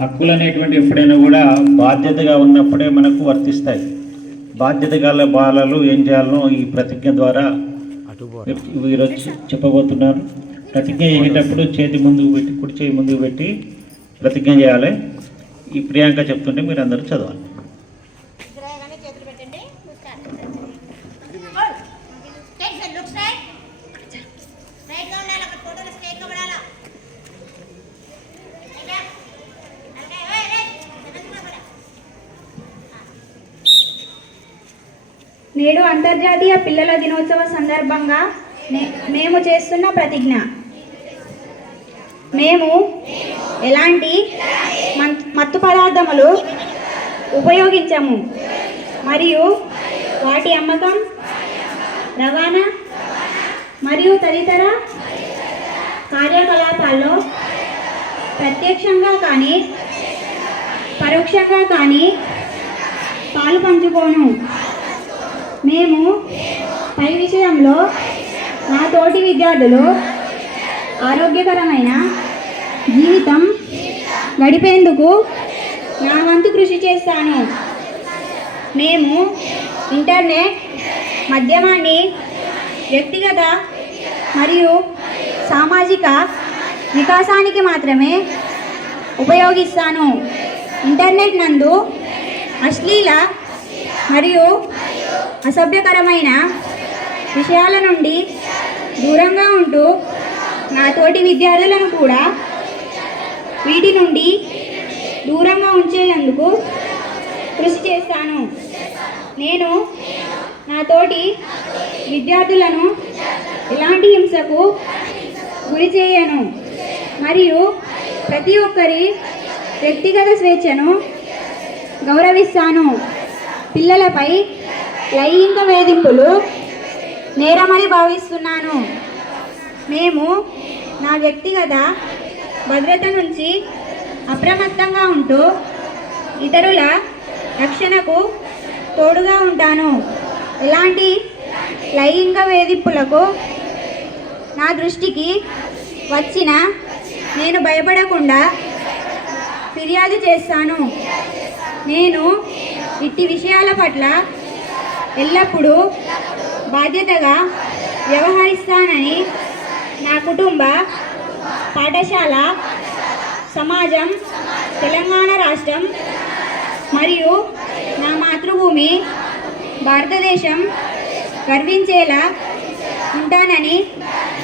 హక్కులు అనేటువంటి ఎప్పుడైనా కూడా బాధ్యతగా ఉన్నప్పుడే మనకు వర్తిస్తాయి. బాధ్యత గల బాలలు ఏం చేయాలనో ఈ ప్రతిజ్ఞ ద్వారా ఈరోజు చెప్పబోతున్నారు. ప్రతిజ్ఞ చేసేటప్పుడు చేతి ముందుకు పెట్టి, కుడి చేయి ముందుకు పెట్టి ప్రతిజ్ఞ చేయాలి. ఈ ప్రియాంక చెప్తుంటే మీరు అందరూ చదవాలి. నేడు అంతర్జాతీయ పిల్లల దినోత్సవ సందర్భంగా మేము చేస్తున్న ప్రతిజ్ఞ. మేము ఎలాంటి మత్తు పదార్థములు ఉపయోగించము మరియు వాటి అమ్మకం, రవాణా మరియు తదితర కార్యకలాపాల్లో ప్రత్యక్షంగా కానీ పరోక్షంగా కానీ పాలు పంచుకోను. మేము పై విషయంలో నా తోటి విద్యార్థులు ఆరోగ్యకరమైన జీవితం గడిపేందుకు నా వంతు కృషి చేస్తాను. మేము ఇంటర్నెట్ మాధ్యమాన్ని వ్యక్తిగత మరియు సామాజిక వికాసానికి మాత్రమే ఉపయోగిస్తాను. ఇంటర్నెట్ నందు అశ్లీల మరియు అసభ్యకరమైన విషయాల నుండి దూరంగా ఉంటూ నా తోటి విద్యార్థులను కూడా వీటి నుండి దూరంగా ఉంచేందుకు కృషి చేస్తాను. నేను నా తోటి విద్యార్థులను ఎలాంటి హింసకు గురి చేయను మరియు ప్రతి ఒక్కరి వ్యక్తిగత స్వేచ్ఛను గౌరవిస్తాను. పిల్లలపై లైంగిక వేధింపులు నేరమని భావిస్తున్నాను. మేము నా వ్యక్తిగత భద్రత నుంచి అప్రమత్తంగా ఉంటూ ఇతరుల రక్షణకు తోడుగా ఉంటాను. ఎలాంటి లైంగిక వేధింపులకు నా దృష్టికి వచ్చిన నేను భయపడకుండా ఫిర్యాదు చేస్తాను. నేను ఇట్టి విషయాల పట్ల ఎల్లప్పుడూ బాధ్యతగా వ్యవహరిస్తానని నా కుటుంబ, పాఠశాల, సమాజం, తెలంగాణ రాష్ట్రం మరియు నా మాతృభూమి భారతదేశం గర్వించేలా ఉంటానని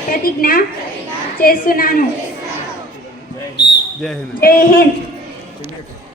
ప్రతిజ్ఞ చేస్తున్నాను. జై హింద్.